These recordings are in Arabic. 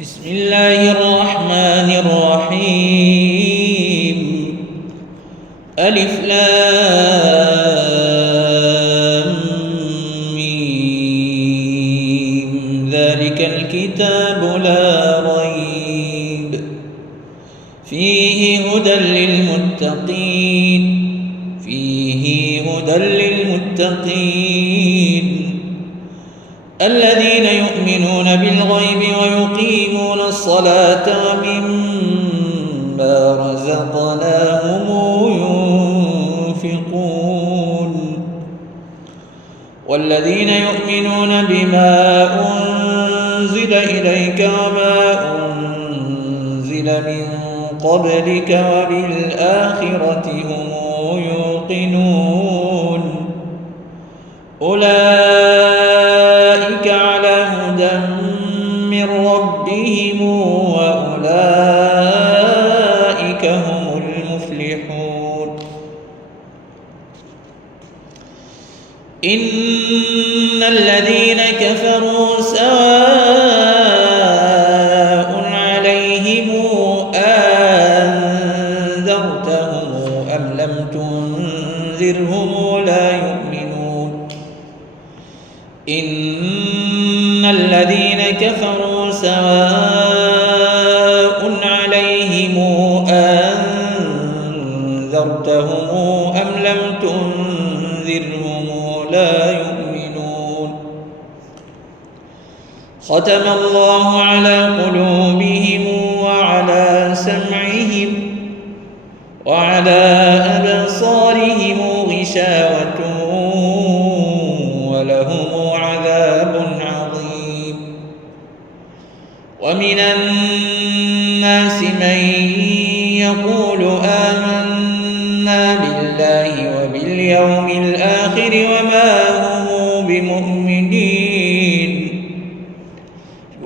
بسم الله الرحمن الرحيم. ألف لام ميم. ذلك الكتاب لا ريب فيه هدى للمتقين الذين يؤمنون بالغيب ويقيمون الصلاة ومما رزقناهم ينفقون والذين يؤمنون بما أنزل إليك وما أنزل من قبلك وبالآخرة هم يوقنون أولئك على هدى من ربهم وأولئك هم المفلحون. إن الذين كفروا سواء عليهم أنذرتهم أم لم تنذرهم لا يؤمنون. إن الذين كفروا سواء عليهم أنذرتهم أم لم تنذرهم لا يؤمنون. ختم الله على قلوبهم وعلى سمعهم وعلى أبصارهم غشاوة ولهم عذاب عظيم. ومن الناس من يقول آمنا بالله وباليوم الآخر وما هم بمؤمنين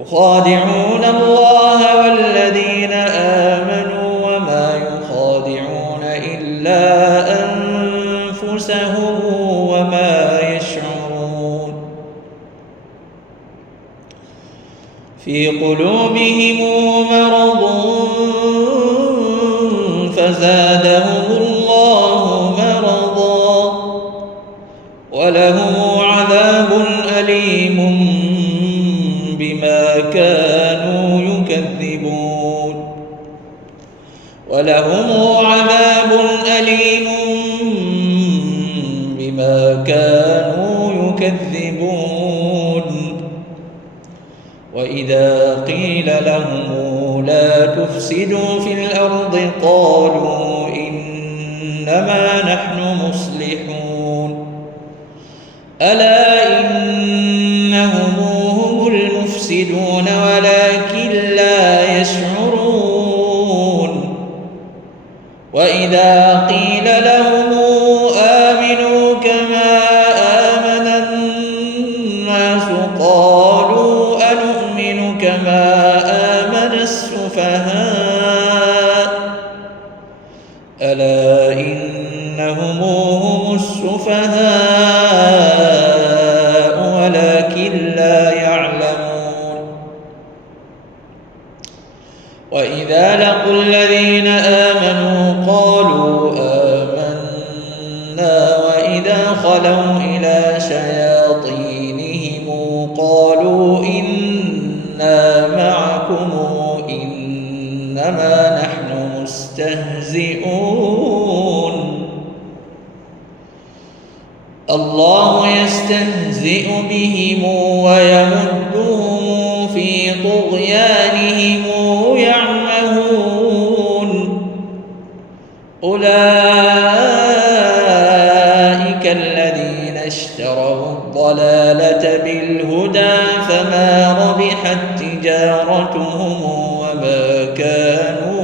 يخادعون الله والذين آمنوا وما يخادعون إلا أنفسهم وما يشعرون. في قلوبهم مرض فزادهم الله مرضا ولهم عذاب أليم بما كانوا يكذبون. ولهم عذاب أليم بما كانوا يكذبون. وإذا قيل لهم لا تفسدوا في الأرض قالوا إنما نحن مصلحون. ألا إنهم هم المفسدون ولكن لا يشعرون. وإذا قيل لهم آمنوا كما آمن الناس قالوا أنؤمن كما آمن السفهاء. ألا إنهم هم السفهاء ولكن لا يعلمون. وإذا لقوا الذين آمنوا قالوا آمنا وإذا خلوا إلى شياطينهم قالوا إنا معكم إنما نحن مستهزئون. الله يستهزئ بهم ويمدهم في طغيانهم يعمهون. أولئك الذين اشتروا الضلالة بالهدى فما ربحت تجارتهم وما كانوا